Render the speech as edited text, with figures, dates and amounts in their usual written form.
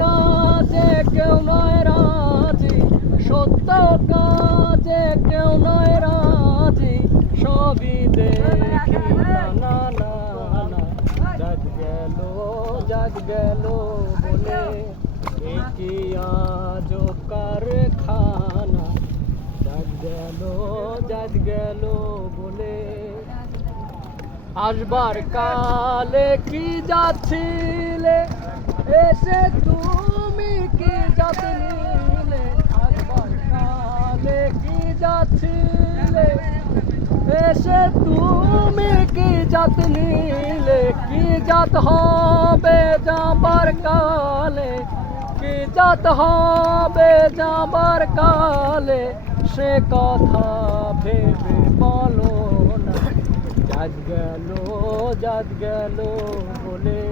কাজে কেউ নয় রাজি, সত্য কাজে কেউ নয় রাজি, সবই দেখি না না না না। জাত গেল বলে এই কি আজব কারখানা, জাত গেল বলে। আসবার কালে কি যাচ্ছিলে, এসে তুমি কি জাত নিলে? আসবার কালে কি যাচ্ছিলে, এসে তুমি কি জাত নিলে? কি জাত হবে যাবার কালে, কি জাত হবে যাবার কালে, সে কথা ভেবে বলো না। জাত গেল বলে।